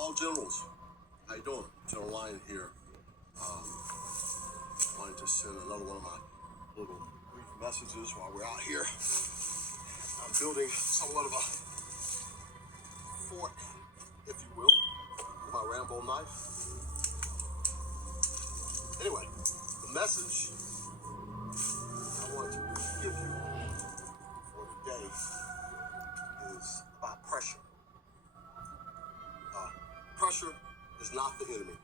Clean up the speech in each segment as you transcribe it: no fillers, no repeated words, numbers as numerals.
all generals, how you doing? General Lion here. Wanted to send another one of my little brief messages while we're out here. I'm building somewhat of a fort, if you will, with my Rambo knife. Anyway, the message I want to give you for today is about pressure. Pressure is not the enemy.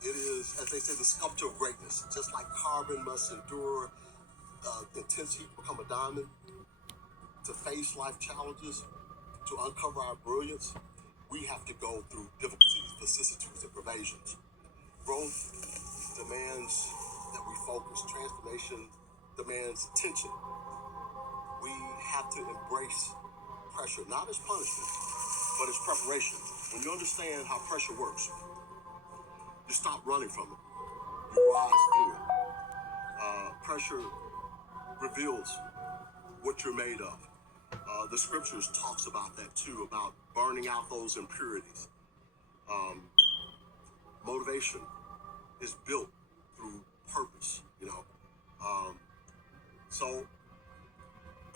It is, as they say, the sculpture of greatness. Just like carbon must endure intense heat to become a diamond, to face life challenges, to uncover our brilliance, we have to go through difficulties, vicissitudes, and pervasions. Growth demands that we focus. Transformation demands attention. We have to embrace pressure, not as punishment, but as preparation. When you understand how pressure works, you stop running from it. You rise through it. Pressure reveals what you're made of. The scriptures talks about that too, about burning out those impurities. Motivation is built through purpose, So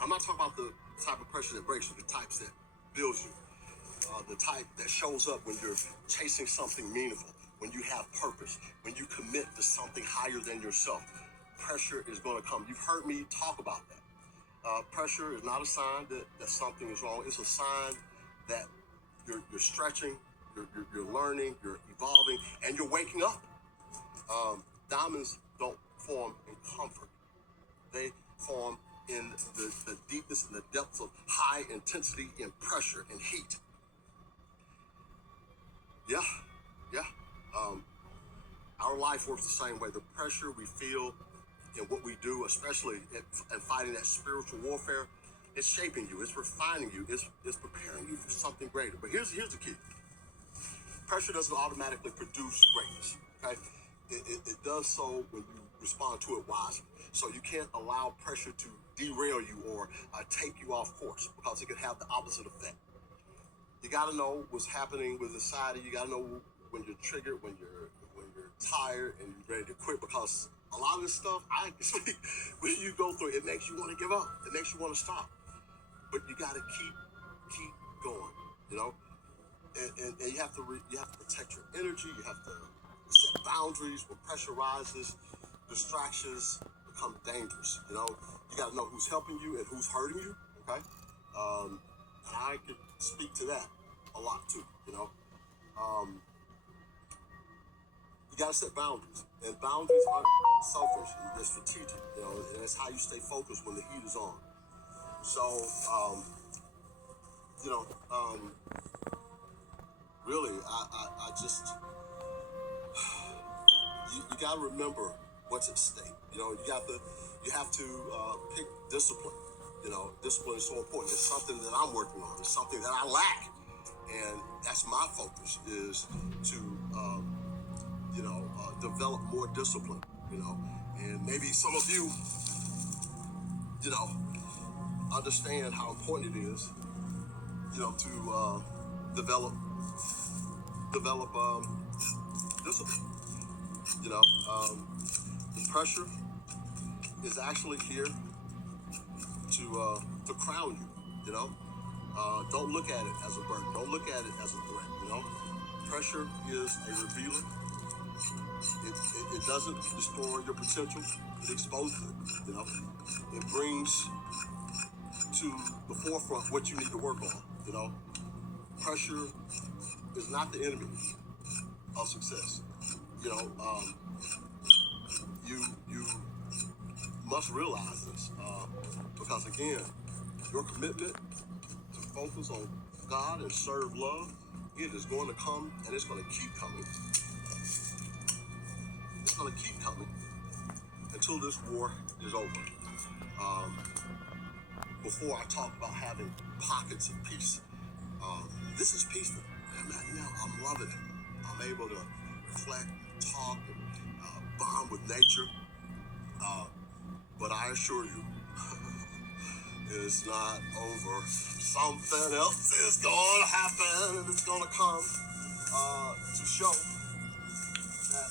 I'm not talking about the type of pressure that breaks you, the types that builds you. The type that shows up when you're chasing something meaningful, when you have purpose, when you commit to something higher than yourself. Pressure is going to come. You've heard me talk about that. Pressure is not a sign that something is wrong. It's a sign that you're stretching, you're learning, you're evolving, and you're waking up. Diamonds don't form in comfort. They form in the deepness and the depths of high intensity and pressure and heat. Yeah. Our life works the same way. The pressure we feel in what we do, especially in fighting that spiritual warfare, it's shaping you, it's refining you, it's preparing you for something greater. But here's the key. Pressure doesn't automatically produce greatness, okay? It does so when you respond to it wisely. So you can't allow pressure to derail you or take you off course, because it can have the opposite effect. You got to know what's happening with inside of you. You got to know when you're triggered, when you're tired and you're ready to quit, because a lot of this stuff, when you go through, it makes you want to give up. It makes you want to stop. But you got to keep going, And you have to protect your energy. You have to set boundaries. When pressure rises, distractions become dangerous. You got to know who's helping you and who's hurting you. Okay, and I could speak to that a lot too. You got to set boundaries, and boundaries aren't selfish. They're strategic. And that's how you stay focused when the heat is on. So, really, I just, you got to remember what's at stake. You have to pick discipline. Discipline is so important. It's something that I'm working on. It's something that I lack, and that's my focus, is to develop more discipline. And maybe some of you, understand how important it is, to develop discipline. The pressure is actually here to crown you. Don't look at it as a burden. Don't look at it as a threat. Pressure is a revealer. It doesn't destroy your potential. It exposes it. It brings to the forefront what you need to work on. Pressure is not the enemy of success. You must realize this, because again, your commitment to focus on God and serve love, it is going to come, and it's going to keep coming. It's going to keep coming until this war is over. Before I talk about having pockets of peace, this is peaceful. I'm loving it. I'm able to reflect, talk, and bond with nature. But I assure you, it's not over. Something else is going to happen, and it's going to come. to show that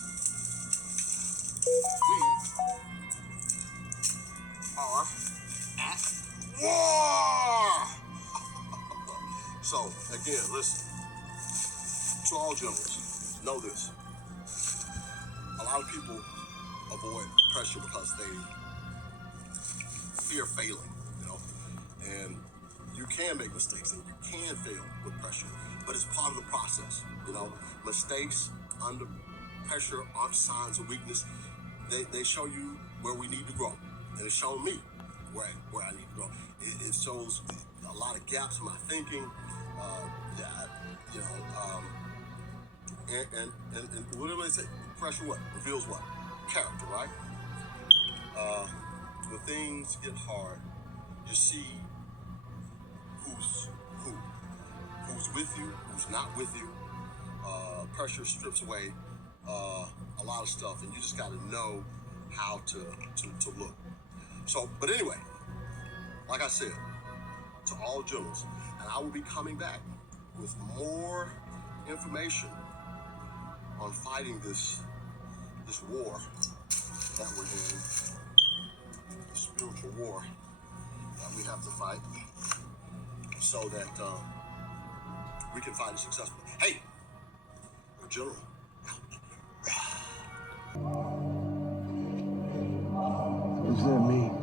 we are at war. So again, listen, to all generals, know this. A lot of people avoid pressure because they fear failing, you know, and you can make mistakes and you can fail with pressure, but it's part of the process, you know. Mistakes under pressure aren't signs of weakness. They show you where we need to grow, and it's shown me where I need to grow. It shows a lot of gaps in my thinking, yeah, you know, and what do they say? Pressure what? Reveals what? Character, right? When things get hard, you see who's who, who's with you, who's not with you. Pressure strips away a lot of stuff, and you just got to know how to look. So, but anyway, like I said, to all generals, and I will be coming back with more information on fighting this war that we're in, the spiritual war that we have to fight, so that we can fight it successfully. Hey, we're general. What does that mean?